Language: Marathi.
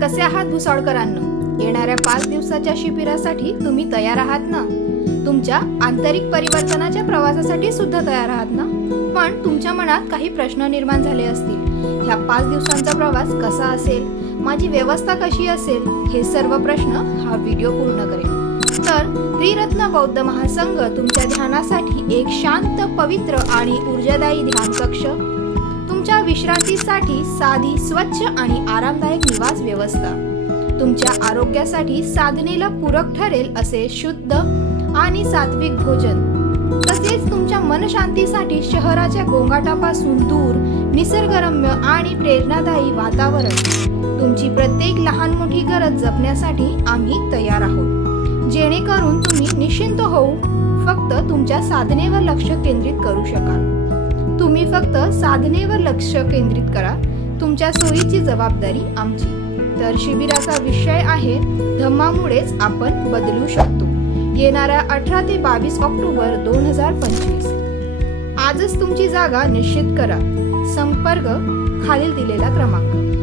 कसे आहात भुसावळकरांनो? येणाऱ्या पाच दिवसाच्या शिबिरासाठी तुम्ही तयार आहात ना? तुमच्या आंतरिक परिवर्तनाच्या प्रवासासाठी सुद्धा तयार आहात ना? पण तुमच्या मनात काही प्रश्न निर्माण झाले असतील. ह्या पाच दिवसांचा प्रवास कसा असेल? माझी व्यवस्था कशी असेल? हे सर्व प्रश्न हा व्हिडिओ पूर्ण करेल तर त्रिरत्न बौद्ध महासंघ तुमच्या ध्यानासाठी एक शांत पवित्र आणि ऊर्जादायी ध्यान कक्ष तुमच्या विश्रांतीसाठी साधी स्वच्छ आणि आरामदायक निवास व्यवस्था. तुमच्या आरोग्यासाठी साधनेला पूरक ठरेल असे शुद्ध आणि सात्विक भोजन. तसेच तुमच्या मनशांतीसाठी शहराच्या गोंगाटापासून दूर निसर्गरम्य आणि प्रेरणादायी वातावरण. तुमची प्रत्येक लहान मोठी गरज जपण्यासाठी आम्ही तयार आहोत. जेणेकरून तुम्ही निश्चिंत होऊ फक्त तुमच्या साधनेवर लक्ष केंद्रित करू शकाल. तुम्ही फक्त साधनेवर लक्ष केंद्रित करा. तुमच्या सोयीची जबाबदारी आमची. तर शिबिराचा विषय आहे धम्मामुळेच आपण बदलू शकतो. येणाऱ्या अठरा ते बावीस ऑक्टोबर दोन हजार पंचवीस. आजच तुमची जागा निश्चित करा. संपर्क खालील दिलेला क्रमांक.